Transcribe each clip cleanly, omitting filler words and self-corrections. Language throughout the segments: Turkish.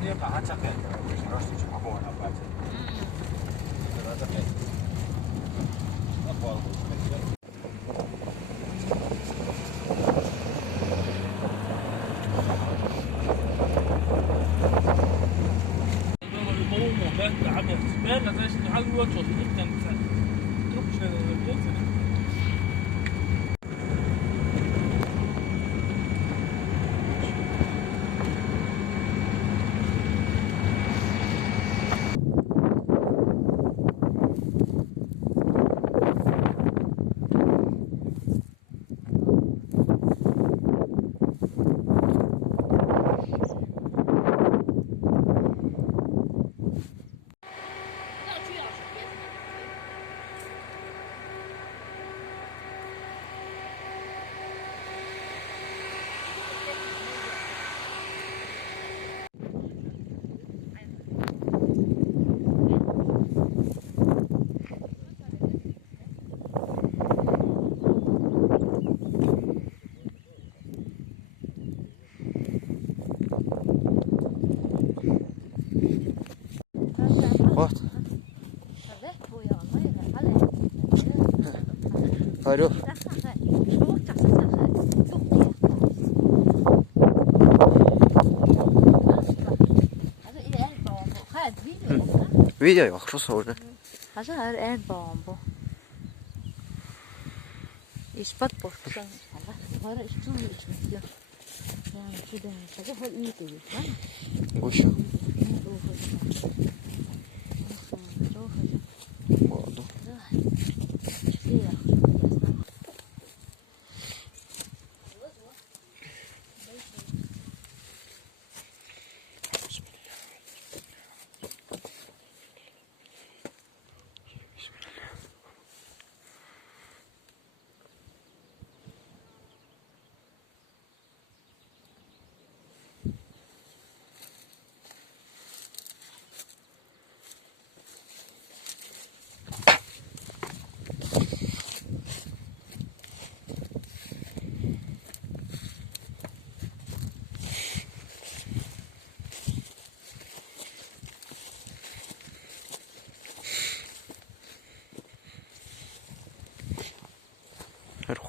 Nieka hatsake, rastus avoina pääsee. Hatsake. Apalku. What? Hallo. Video yok, så det. Alltså här är en bambu. İspat borçsan. Allah var üstün içmiyor. Yani şu da sadece hol iyi değil. Boş. Oldu.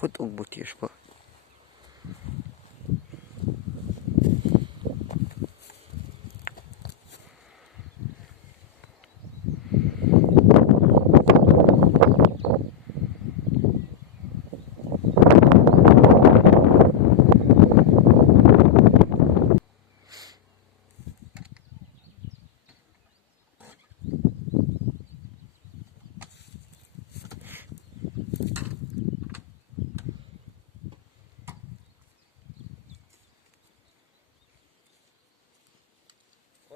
خد أقبطيش بقى.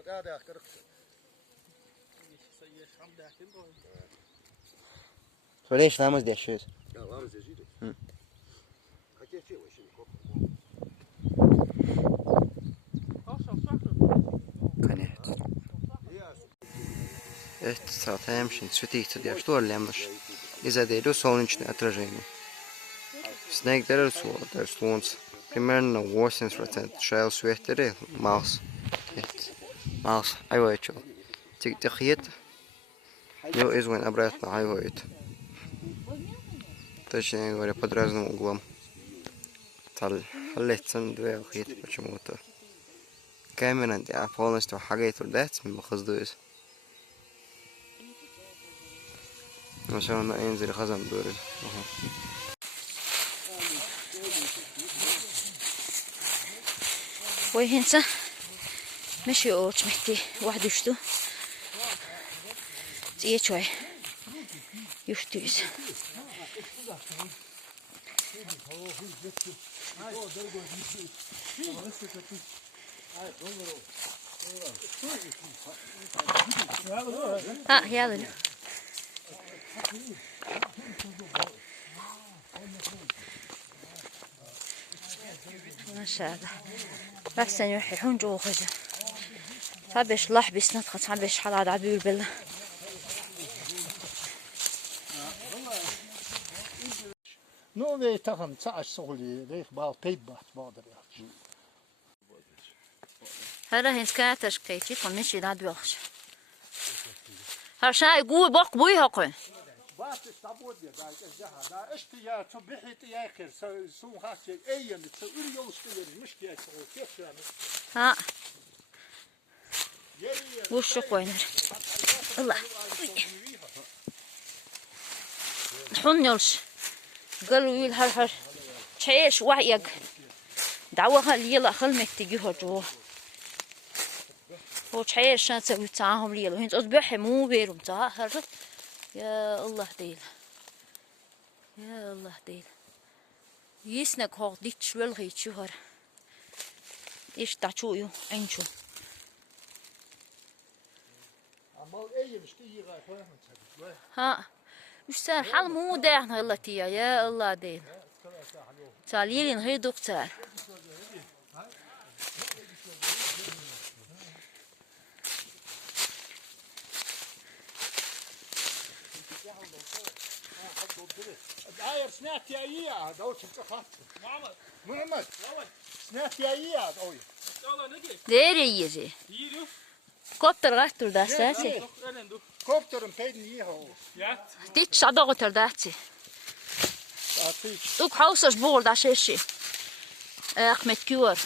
Ja, det är فليش لامز دي الشيء. Ja, laten ze zien. Ga je veel zien. Kanet. Evet, saat şimdi светится, я что лемнаш. Из-за этого солнечное отражение. Снег дерется, der солнце. Примерно 80% шайл светит, маус. Маус, айвайчо. تخيط يو из вон обратно айвайт. Точнее говоря, под разным углом. Халлетсон две خيط почему-то. Камера полностью حاجات ولات من مخزدوز. عشان ينزل خزن بارد. وهنسا ماشي أوش محتي واحد يشتو تيه شوي يشتويس يلا ما شاء الله بس نروح هون جوا خذ فبش لح بس نتخص عم بش حلا عبير بالله Nu vet han så att så det är bara pibbat vad det är. هذا هنس كاتش كيتي كون مشي لا دوخش هرشا يقول بق بوي هقن Wat is dat woord weer? Daar is het ja, zo begint het eigenlijk. Zo gaat je één, zo unions weer misschien zo kiezen. ها وش كوينر الله حنيلش قالوا يل هر تشيش وعيق دعوها ليلا خلمك تجيها جوا هو تشيش شان تسوي تعاهم ليلا هنت أصبح مو بيرم تعا هرت يا الله ديل يا الله ديل يسنك هاق ديت شوال غيت شهر إيش تعشويو أنشو Allemaal één is die hier gewoon. ها مش سهل حال مو داعنا الله تيا يا الله ديل تعاليلين غير دكتور Daar snap je hier, dat is toch hard. Mohammed, snap je hier, oei. ديري يجي كوبتر غاتر داساتي Koop er een pijn hier hoor. ديت شادوغتر داتي دوك حوسش بول داشيشي احمد كيور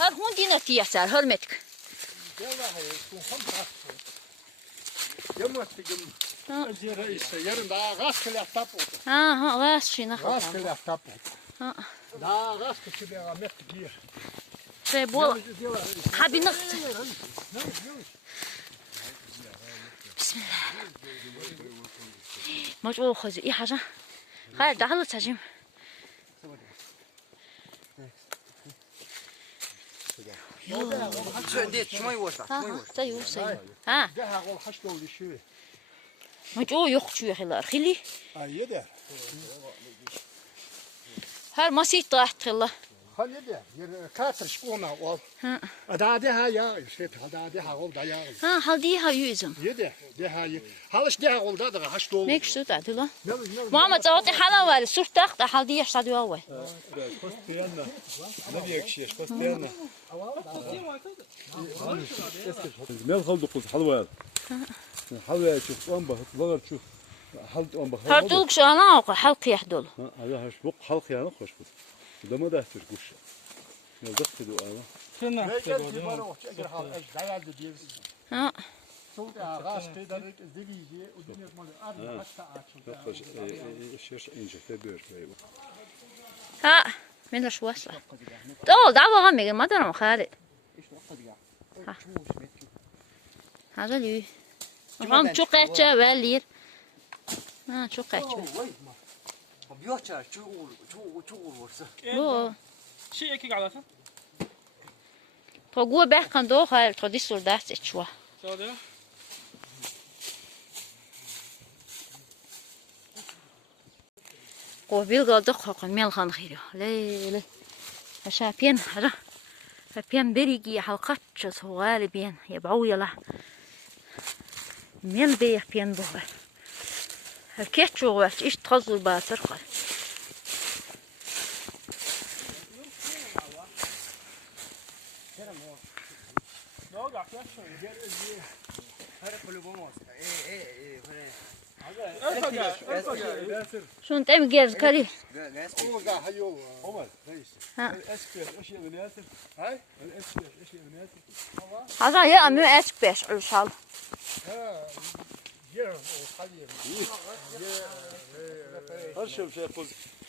هر هون دينا تياتر هرمتك Ja, is toen van hard. Je moet je als je reis, je daar rasgelegd tappelt. ها واسشي نخل Rasgelegd tappelt. Daar rasgelt je weer met de gier. في بول حابي نخت بسم الله مجبور خذ اي حاجه خير تعالوا تهجم ها سيو سيو ها Daar gaan we hartstikke de schuur. مجبور يخشوا يا خلا خلي Je daar. هر ما سيت راحت خلا Ga je daar. Je kaart schoon nou. Daar ha ja, je zit daar ha al daar ja. ها هالديها يوزم Je daar je. Alles daar al daar hartstikke. ميك شو تعدلوا ماما تعطي حلاوه صرت تاخذ هالديها اشتدوا اول مال خلد قلت حلوة حلوة شوف أنبه تبغى تشوف حلت أنبه هردوك شو انا اقول حلقي يحدل هذا هش بق حلق يعني خوش بس ده ما ده ترجوش لو دخت دو أنا ها Zo daar ras dat ik digi hier en dan maar de arm hasta نقش إيش إنجح تبير بيو ها من شو واسع تو دعوه غمي ما درم خالد هذا لي هم شو قاتشا بالير ها شو قاتشا بيوتشا شو ورسه لو شيء كي قاعد أصلا تو بحكن دو خالد تو دي سولدات تشوا صادق قوبيل قادق حق ميل خان خيره لي شابين هذا شابين بريجي حلقات شو غالبين يبعو يلا ميل بيه بين بوه هالكيت شو واش إيش تخزل باتر قال شو انت ام جيرز كاري Oga hayo. Omar, ها الأسبير إيش يعني ياسر Hij? الأسبير إيش يعني ياسر هذا يا امي اسبيش ان شاء الله Hier o hayo. هرشم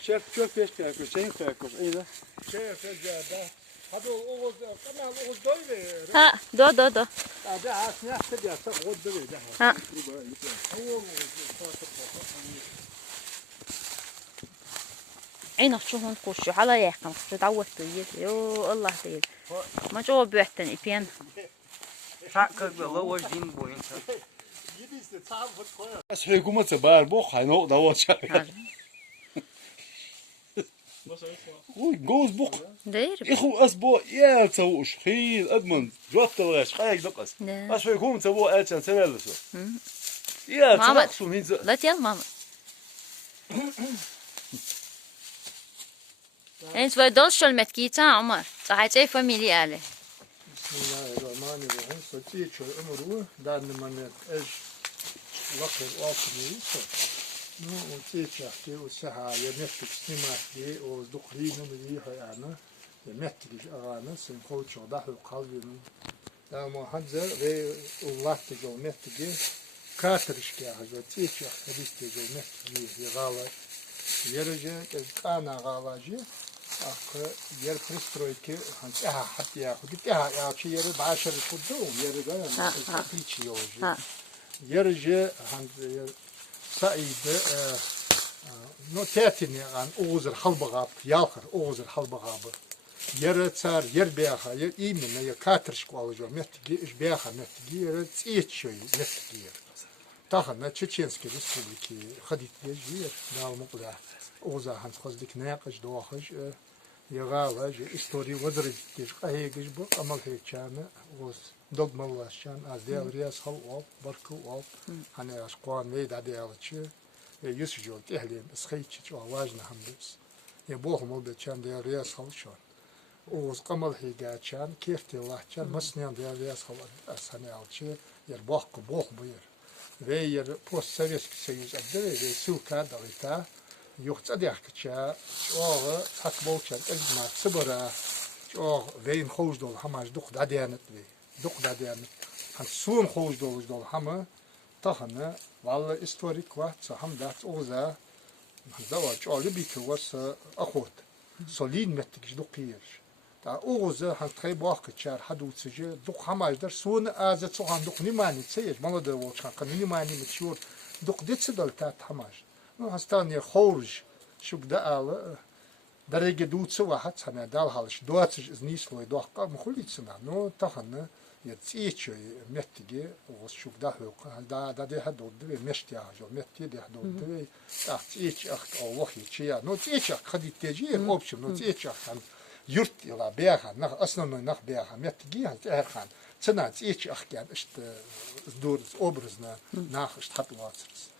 شايف شوف إيش تاكل شيء تاكل إيه ده Chef ja daar. Had ons kanaal ons doide. ها دو دو دو Daar has net ja toch goed doide daar. ها عينك شو هون كوشو على يحكم شو تعودت يو الله ديل ما جو بيحتني بين فاكر بالله دين بوين Dit is de taal van Korea. Als je komt met z'n baar boog hij nog dat was Oei, goos boog. داير Ik hoe asbo ja تسويش خيل أدمن جوات الغاش خايك دقص. لا Als je komt تسوي أجن سنة لسه. Ja, ماما. تسوي مين ز. لا تيال ماما انت بدل شو المتكيتا عمر صحيت اي فاميلي عليه Bismillahirrahmanirrahim. Sotiye çöy ömrü derni manet eş vakır altını so. No o tiye o saha yemek istimati o dukrinin bir hayana yemek ağanı sen koço dahi kalbinin ama hazır ve ulaştı gelmekti katırışke hazır tiye hadiste gelmekti yağlar yerce kana galacı akı yer pristroyki hatta ya git ya ki yeri başarı kudu yeri de hiç yolcu yerce saide no tetini an oğuzur halbagap yalkır oğuzur halbagabı yeri çar yer beha yer imin ya katırışk olacak metgi iş beha metgi yeri içiyor metgi tahna Çeçenski Respubliki haditli yer dalmukla Oza hans kozdik ne yakış doğakış yağala istori vazırıktır ayıgış bu amal hekçanı oz dogmalaşan az devriyas hal ol barkı ol hani aşkwan ve da deyalıçı yüzücü ehlin ıskayçı olajna hamdız bohmul beçan devriyas hal şon oz kamal hekçan keftilahçan masnyan devriyas hal asani alçı yer bohku boh bu yer ve yer post Sovyetski Soyuz adı ve Sulka dalita yoksa diyakça çoğu takbolçan ezma sıbıra çoğu veyin hoş dolu hamaj dukda deyanet ve dukda deyanet han suun hoş dolu hamı tahını vallahi istorik var ham da oza da çoğu bir was ahot solin mettik dukir da oza han trebakçar hadutçı duk hamajdır suun azı çoğan duk nimani çeyir bana da o çakın nimani meçur duk ditsi dalta hamaj Hastane Horj, şuk da al, derece duçu vahat sana dal halış, duatı iznisloy dohka muhulitsina, no tahanı yetçiçoy mettigi, o şuk da hok, da de hadoldu ve meştiyajo, metti de hadoldu ve çiç aht Allah içi ya, no çiç kaditeci, option, no çiç han yurt ila beha, nah основной nah beha, mettigi han erhan, цена çiç ahken işte dur obrazna nah işte hatlatsız.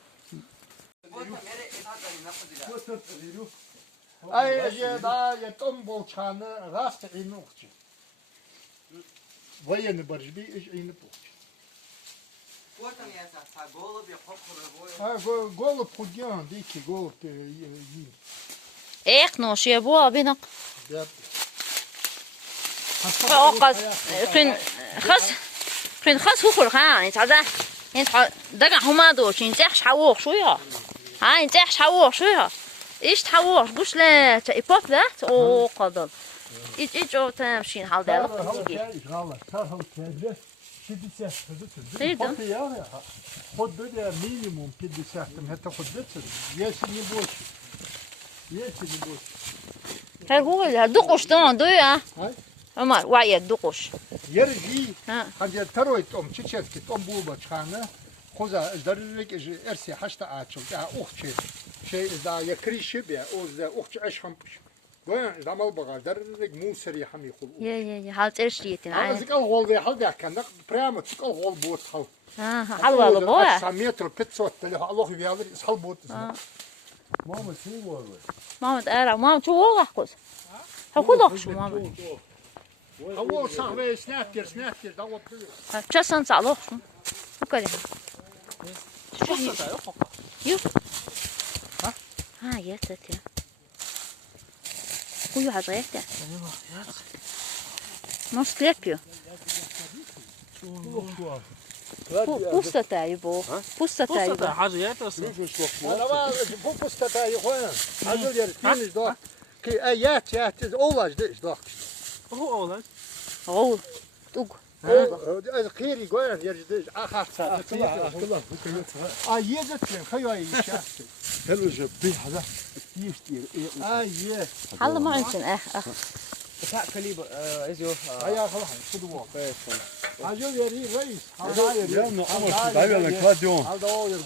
Ay da yetom bolçanı rast inokçu. Военный борьбе и не получи. Голубь худян, дикий голубь. Ek no şey bu abi nak. O qas kün khas hukur ha intada. انت دقع هما دوش انت حوق شويه ها انت حوق شويه ايش تحوق قوش لا تايبوب ذات او قدم ايش او تمشين حال دالك خد بده مينيموم 50 حتى خد بده ياسي не больше ياسي не больше هل هو الدقوش تمام دويا Ömer vay dokuş. Yerji hadi taroyt om çiçekti om bulba çanı koza darırık ersi haşta açıl ya ohçe şey da yakrişi be o da ohçe aşhammış. Goyan zamal bagar darırık museri hami khul. Ya halt erşliyetin. Azık al gol ve hal dakan pramo çıkal gol bot hal. Halvalı boya. 100 metre 500 tele Allah yalır hal bot. Mama şey var. Mama era mama çoğu koz. Ha kodaş mama. Hava sahve snaptir da oturuyor. Çasan sağlık. Bu kadar. Yok. Ha yeter ya. Kuyu hazırlıkta. Nasıl yapıyor? Пустота его. Пустота его. Bu pustata yukarı. Hazır yer finish da. Ki ayat olaj da. Oh, dug. Az khiri goyan yerjde ahar saat. Ay yezetlen kayay şahsi. Hello bir hada yiştir. Ay ye. حل ما عندنا كليب ايزو Ayağa kalk. Kudu bu. Acı yeri reis. Ya no ama dayılan kladyon.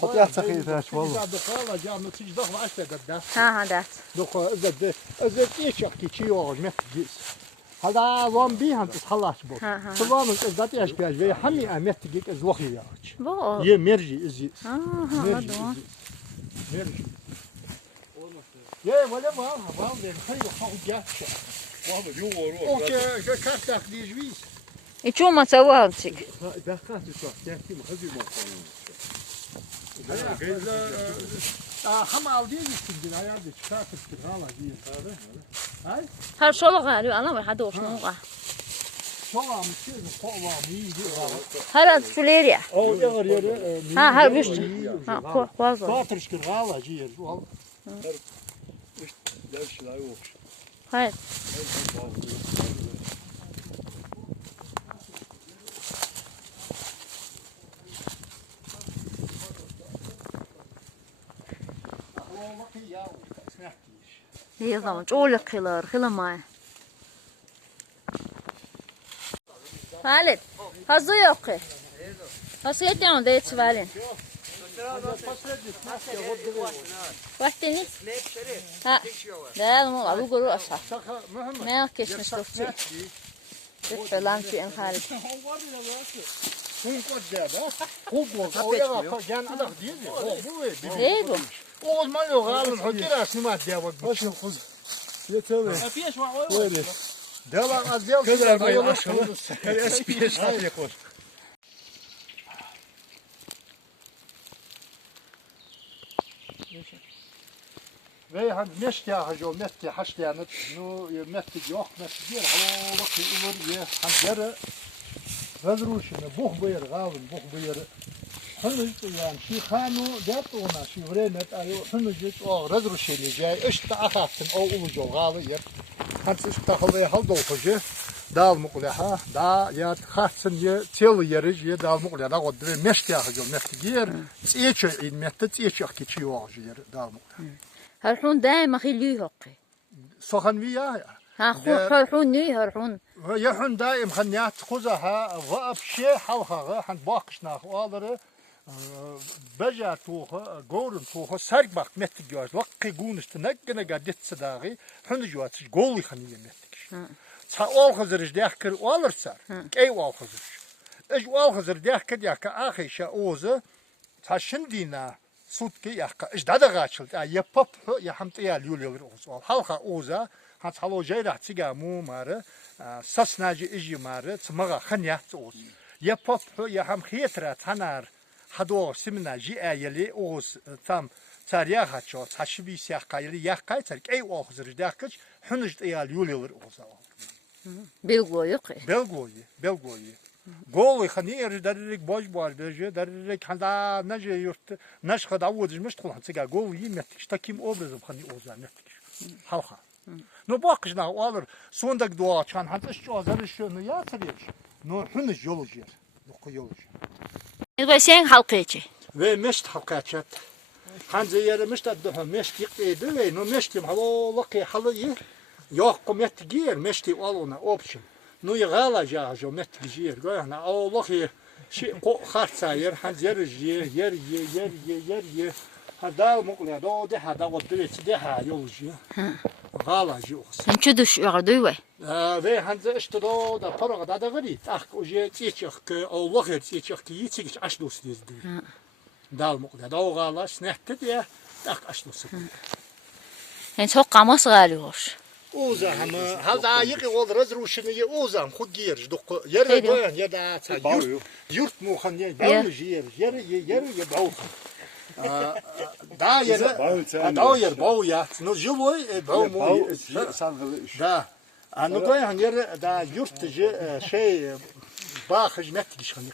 Hatta sakın tıraş vallahi. Dokala canı tijdah var işte da. ها دات Dokala özde. Özde geçecek ki çiyor met gis. Hada van bir han تصلح bu. Kullanın özde yaşayacak ve hami amet gik ez vahiy ya. بو Ye merci izi. ها Merci. هذا Merci. Ye valla var. Var ben hayır ha gel. Vallahi yok var. Okey, kalk tak diye juiz. İço ma çava çık. دخلت شو تحكي مخزي ما هم aldığı için bir ayarda çıkartıp hala değil. Hay? Har şola galiba ana hadi olsun. Soğan mı kola mı iyi Har Fuleria. O yer yeri. Ha har bir. Ha fazla. Katırışkır hala ciğer. ليش لا يوش Hayır. İyi zaman çoğuluk kılar, kılamay. Halit, hazır yok ki. Hazır ediyorsun da hiç verin. Vaktini? Ha, değerli mi? Abu guru aşağı. Meğer geçmiş dokçu. Falan ki en Halit. İyi bu. O zaman yok alın. Hadi rasmi madde bak. Başım kız. Yeter. Böyle. Devam az değil. Kızlar bayı aşağı. SPS yapıyor. Ve hani meşke hacı meşke haşlayanıp no meşke yok meşke diyor. Hava bakı olur ya. Hani yarı razruşunu buh bayır galın buh bayır. Hani yani şu kanu dert ona şu vrenet ayo hani git o razruşunu jay işte ahattın o ulucu galı yer. Hani işte halaya hal dokucu. Dal muqlaha da ya khatsın ya tel yeri ya dal muqlaha da godre meşke hacı meşke yer. Tsiyeço in mette tsiyeço kiçi yok yer dal muqlaha. هرحون دائما خليه هقي. سخن وياه ها خو هرحون ني هرحون. يحن دائم خنيات خزها ضعف شيء حلها حن باقشنا خالره بجا توخه قورن توخه سرق بق متجاز وقي جونست نجنا قدت صداقي حن جوات قولي خنيه متكش تا اول خزرج داخل والر صار اي وال خزرج اج وال خزر داخل يا كاخي شاوزه تا شندينا سوتكي يا اج دادا غاچل يا بوب يا حمت يا ليول اوزال حلقه اوزا هات حلو جيرا تيغا مو ماره سسناجي اجي ماره تمغا خنيات اوز يا بوب يا حم خيترا تنار حدو سمناجي ايلي اوز تام تاريا هاتشو تشبي سيا قايلي يا قايتر اي اوزر داكج حنج يا ليول اوزال بيلغو يقي. بلغوي قولي خنير دريك باج باج بيجي دريك هذا نجي يرت نشخ داود مش تقول هتسقى قولي متكش تكيم أبرز بخني أوزا متكش حلقة نو باقش نا والر صندق دوا كان هتش جو زرش نو يا سريش نو حنش يولوجير نو يولوجي يبغى سين حلقتي. ve meşt halkacet hanze yere meşt adha meşt yıqdı ve no meştim halolaki halı yok komet giyer meşti alona option no yağala jajo met giyer goyana Allah'ı şey ko khartsayer hanzer yer hada muqla do de hada qodret de ha yolcu gala jos انت دش يغدوي وي. ve hanze işte do da paraga da gari tak oje tiçik Allah'ı tiçik yiçik açdos dizdi dal muqla do gala snehte de tak açdos انت هو قاموس غاليوش. Oza ama halda yıkı ol razruşunu ye ozam xud giyer dok yere goyan ya da yurt mu xan ye bağlı yer bağlı da yere da yer bağlı ya no jiloy bağlı mu da anu goyan yer da yurt şey bağ hizmet gişan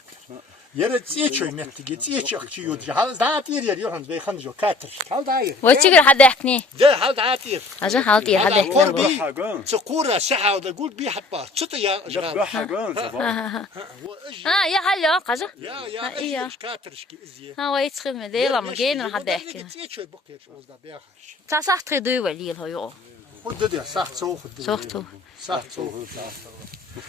yere tsiyeçoy metti tsiyeçakçı yod hal da yer yohan bey xanjo katır hal da yer. وتشكر حدا يحكني. ده hal da yer. عشان حالتي حدا يحكني. تقورة سحة وده قول بيه حبا تصطي يا جرال ها يا حلا قجا. يا إيه. إيش كاترشكي إزيه ها ويتخذ من ديلا ما جينا حدا يحكي. تيجي بقيت وزدا بياخش تصح تخدوي ولي الهيو. خد ده صح تصو خد صحتو. صح تصو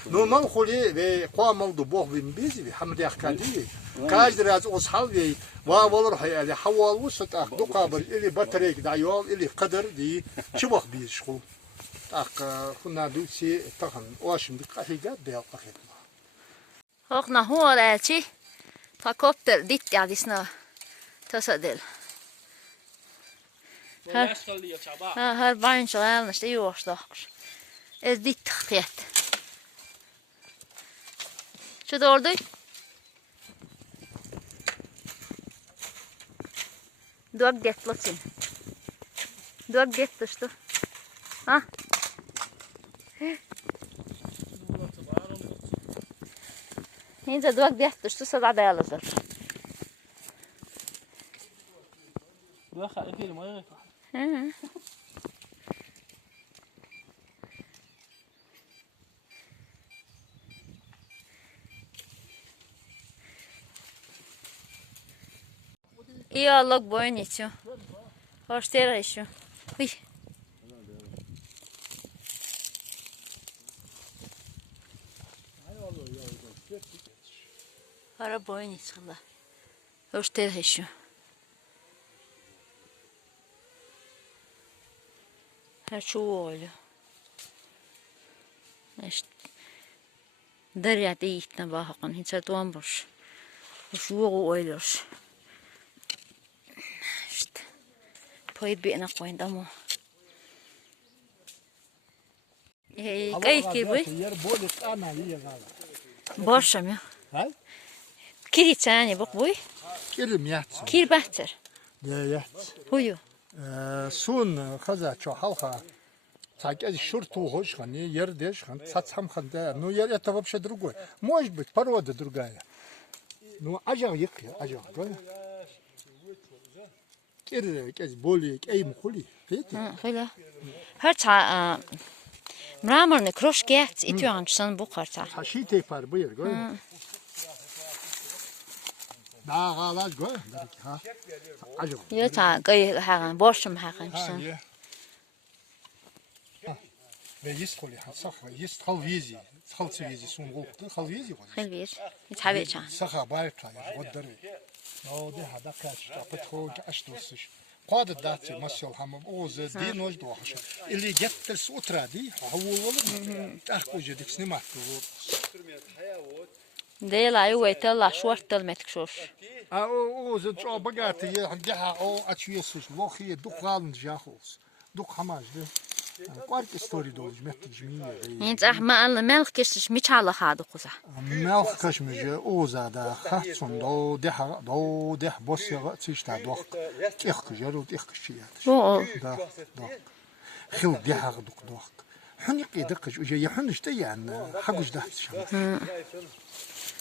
نو ما خلي بقام ضبوه بمبيزي بحمد يحكادي كاجر از أصحاب بي وولر حي حوال وسط دقابر اللي بطريق دايول اللي قدر دي شبخ بيش خو كنا دوسي تخن واشم بقحيقات بيال قحيق هاقنا هو راتي تاكوبتر ديت قاعدسنا تصدل. هر باين شغال نشتي واشتاقش. از ديت تخيات. Şu da oldu. Dog get lasın. Dog get işte. Ha? Hinca dog get işte sada dayalıdır. لا خا في الماء Hı. İyi Allah boyun içiyor. Hoş değil şu. Uy. Ara boyun içiyor. Hoş değil şu. Her çoğu öyle. İşte. Derya değiltne bakın. Hiç doğmuş. Çoğu öyle. İşte. Payı bir ana koyun da mı? Kayık gibi. Yer bolit ana yiyen ala. Borşam ya. Hay? Kiri çani bak bu. Kirim yatsın. Kir bahçer. Yat. Huyu. Sun kaza ço halka. Такие шурту хошхан, ердешхан, цацамхан да, ну это вообще другое. Может быть, порода другая. Ну, ажал якы, ажал, да? Кез более, эйм хули, видите? Öyle. Her ta mramorne kroşket itiyorsan bu karta. Taşı tepar buyur, gör. Dağalar gör, ha. Ajal. Ya ta gay hagan borşum hagan sen. Ve есть коли сах, есть халвези, халцвези сун голды, халвези ғой. Xelbir. Tabii çan. Саха байта, годдар. Но де хада кач, апетхо аштосыш. Qad dati masal hamam oz di noj dohş. Ili getter s utra di, havul. Tahko jedik snimat. De la yu etel la şortel metkşoş. Oz ço bagati handiha o açıyorsuş. Lohi duqalın jahos. Duq hamajdı. Quark story dolmuş metijmiye. Hint ahma al melk kesiş miçala hadı kuza. Melk kaşmış ozada hatsun do de bosya çişta doq. Tix kjaro tix kşiyat. Bu Da. Xil diha doq. Huniq yedqş uja yahunş da yani haguj da şam.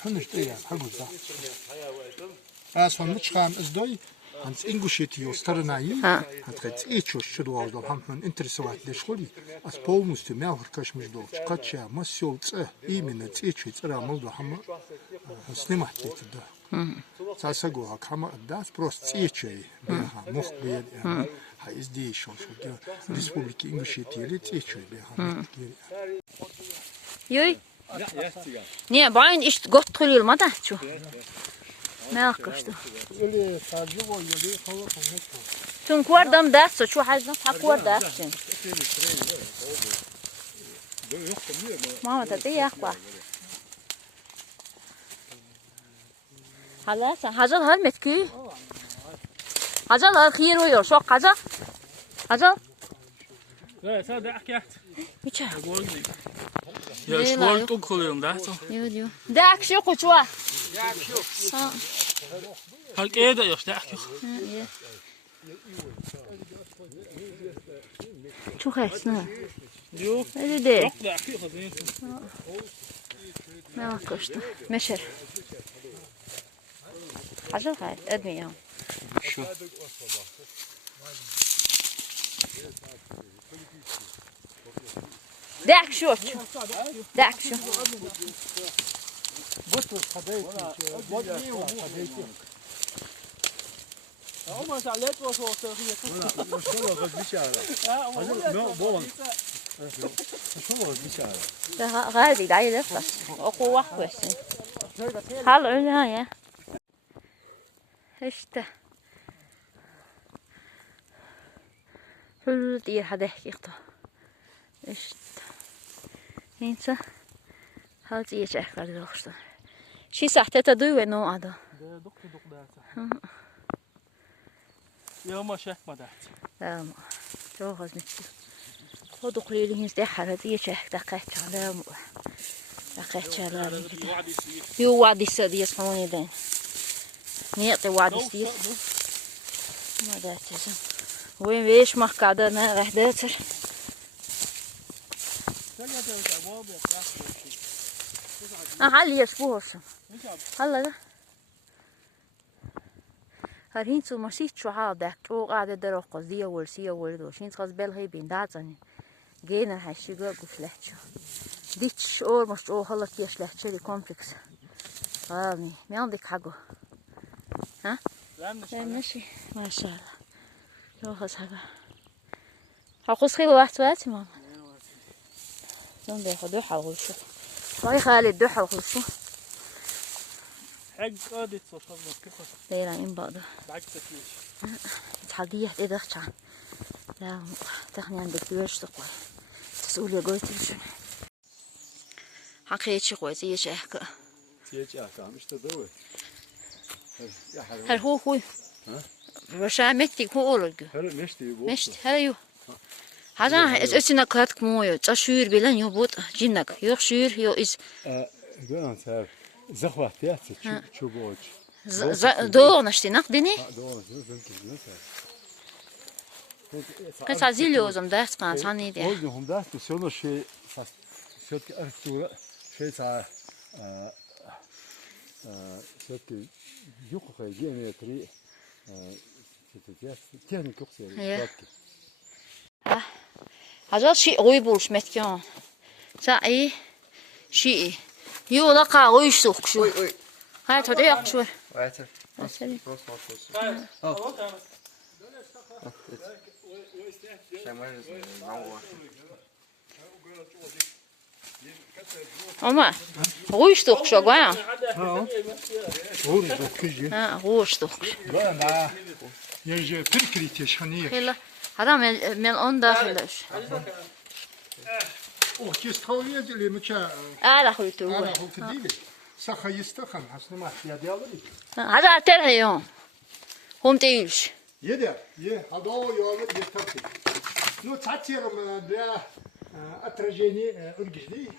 Huniş da yani haguj da. Son çıkan izdoy Hans Ingushetio staranayi, hat içoş şu doğal hamman interesovat deşkoli. As polmustu melhur kaşmış doğ. Kaça masol tse imine içi tsara moldo hamma. Snimat dedi. Sasago hakama das prost içi. Ha muhbir. Ha izdi şu Respublika Ingushetiyeli içi be ha. Yoy. Niye bayın işte götürüyor da şu. Melk kaçtı. Öyle sadece o yolu hava konuştu. Tüm kuardam derse şu hacdan hakuar dersin. Mama da yak bak. Hala sen hacal hal metki. Hacal hal khir oyor şok hacal. Hacal. لا صدق احكي Miçe. يا شوال تقولون ده Yo yo. Dak şu kuçwa. هل ايه ده يا احكي Çok esna. يو Öyle de. ده احكي خزين Melk kaçtı. Meşer. Hacal hal edmiyor. شو Dak şu. Dak şu. Botu kadayıf. Bodniwa kadayıf. هم سالت وصوت هي شو غد بشارة نو بون شو غد بشارة ده غادي ده يلفس. أقوى واحد حلو ya. İşte. Hül diye hadi yıktı. İşte. İnsan. Halde yiyecekler yoksa. Şey sahte tadı ve no adı. ده دق ده يا ما شك ما ده Tamam. Çok az mutlu. O da kuleli hins de haradı yiyecek de kaç çalım. أخيتشالها يو وعد يسدي يسموني دين نيتي وعد يسدي ما داتش وين ويش ما قعدنا راح داتر هل يشبهش هلا ده هرين تو مسيت شو هذا تو قاعدة دروق زي أول سي أول دو شين تخز بالهي بين داتني جينا هالشيء قف لحشو ديتش أول مش أول هلا كيش لحشة لي كومبلكس آمي ما عندك حاجة ها ماشي ما شاء الله شو خص حاجة هقص خير واحد بات ماما يوم بياخد دوحة وغلشو باي خالد دوحة وغلشو حق قادت صوصنا كيف دايرة إن بعده بعد تكليش تحقيه إذا خشان لا تخني عندك دوش تقوى تسأل يا قوي تلشون حقيقة شي قوي زي شاهك تيجي أكام إيش تدوي هل هو خوي وشا متي هو أولج هل مشتي مشت هل يو هذا إسنا كاتك مويو تشير بلن يبوت جنك يخشير يو إس قلنا تعرف زخوة تياتي شو بوج دور نشتي نقدني دور زنت كنت عزيلي وزم داست كان صاني دي هم ده تسوون شيء فاست شو كأرتورة شيء صار شو يوقف يجيني تري تيجي كوكسي هذا شيء قوي بولش متكان ساعي شيء يو لقى غويش سوق شو هاي تضيق شو Weiter. أسألي أما غويش سوق شو قايم غور دو كيجي غويش سوق لا لا يجي فكرتي شنيه هلا هذا من أون داخلش وكيس خويه اللي مشى أنا خليته انا هو تديلي سخا يستخن حسن ما يا ديالي هذا ترى يوم هم تيلش يدا يه هذا يوم يتركي نو تعتير من ده اترجيني ارجدي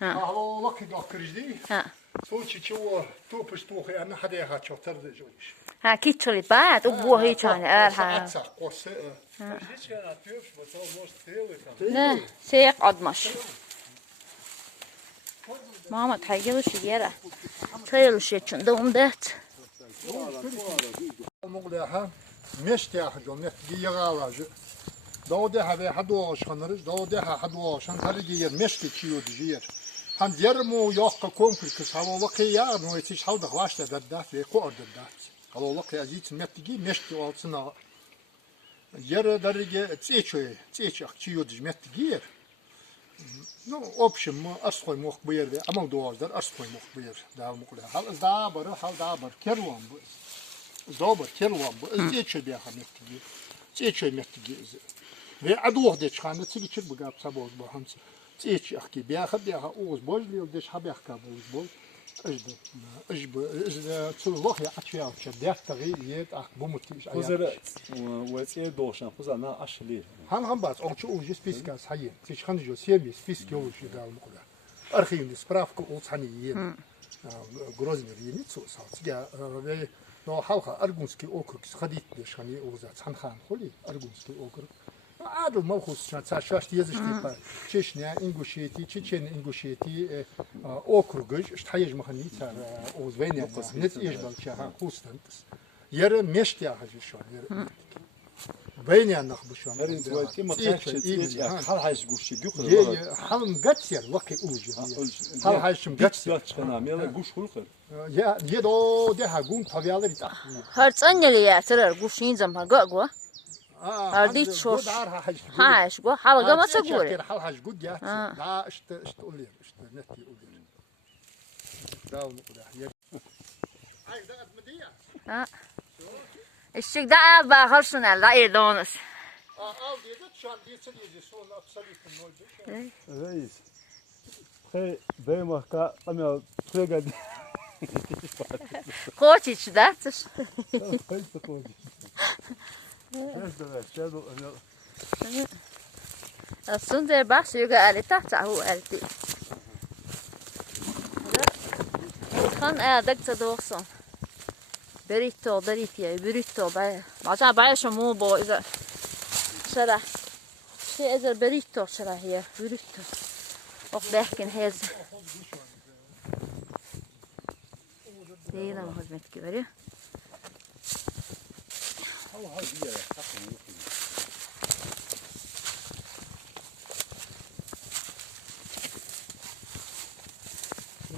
هذا وقت دوكرجدي ها سوتشي شو توبش توخي انا حدا يها شو ترد جوش ها كيتشلي بعد أبوه هي كان أرها لا سيق أدمش ماما تحيلو شجرة تحيلو شيء عندهم دات المغلها مشتي أحد يوم نتجي يغالاج دودها به حدوش خنرج دودها حدوش هنترجي مشتي تشيو دجير هم يرمو يوقع كونكريس هوا وقيا نو يتيش حول دخلاش ددات في قعد ددات هوا وقيا زيت متجي مشتي والسنا ير درجة تيجي تشيو دج متجير نو اوبشن ما أصخي مخبير ده أما دوز در أصخي مخبير ده مقولة هل دابر هل دابر كروان دابر كروان تيجي بيها متجي تيجي متجي ve aduh de çıkandı çıkıp bugap saboz bu hamsi تيجي أحكي بياخد أوز بوج لي ودش حبي أحكي بوز بوج أجد تلوخ يعطيه كده تغيير يد أخ بومتيش خزر وتيه دوشان خزر أنا أشلي هم بس أنشأ أوجس فيسكاس حيين تيجي خنجو سيميس فيسكيولوجي ده المقولة أرخيم سبرافك أوز حنيين غروزني ريني تسوس تيجي نو حلقة أرجونسكي أوكرك خديت دش خني أوزات خان خلي أرجونسكي أوكرك عادل ملخوص شاش يزشتي تشيشنيا إنغوشيتي تشيشن إنغوشيتي أوكرجج اشتحيج مخني تار أوزبينيا نت يجبل شها خوستنتس ير مشتي حاجة شو ير بينيا نخبو شو هرين زوجتي ما تيجي حال هايش قوشي جوخر يه حال مقتير وقي أوجي حال هايش مقتير تشخنا ميلا قوش خلقر يا يدو ده هجوم طبيعي تاع هرتسني اللي يعترر قوشين زمها قاقوا أرديت شوش هاش قو حلقة ما تقولي حلقة جود يا لا اشت قول لي اشت نتي قول لي داو نقول هاي ده مدية ها الشيك ده بخرسنا لا يدونس دي ده شان دي تلي صون أبصلي في الموجة رئيس خي دايما كا أنا ترجع خوتش داتش خي تقولي السندر بحث يقع على تحت هو قالتي Kan ädek så då så. Berito, berito. Baca baya şu mu bu iza. Şara. Şey iza berito şara hier, berito. Och bäcken hez. Değil ama hizmet gibi.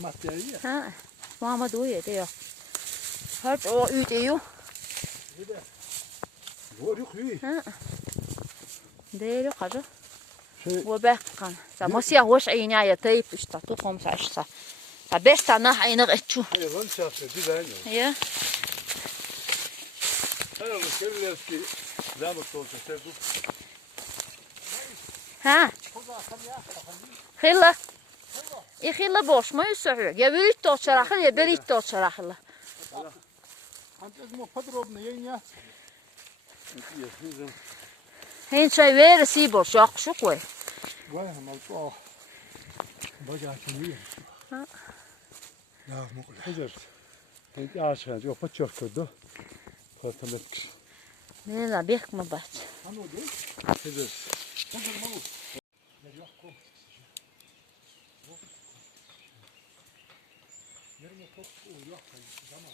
Materie. Ha. Muhammed uyuyor diyor. Hört o uyuyor. Var yok iyi. Değil kaçı. Şey- وباقا سمسيا هوش عينيا يطيب اشتاتوكم ساشسا فبستا نح عينك اتشو Hayvan çarptı dizayn. يا Hayvan kelleski zamak olsa sevdu. ها خلا يخلا بوش ما يسعوك يا بريد تو شراخل يا بريد تو شراخل Ant ezmo podrobno yenya. هين شاي وير سيبو شاق شو كوي Vay malko. Baca kimi. Ya mukul. Hazır. Sen aşağı yok paçok koydu. Portamet. لا بيك ما بات Hazır. Yerine top o yok. Zaman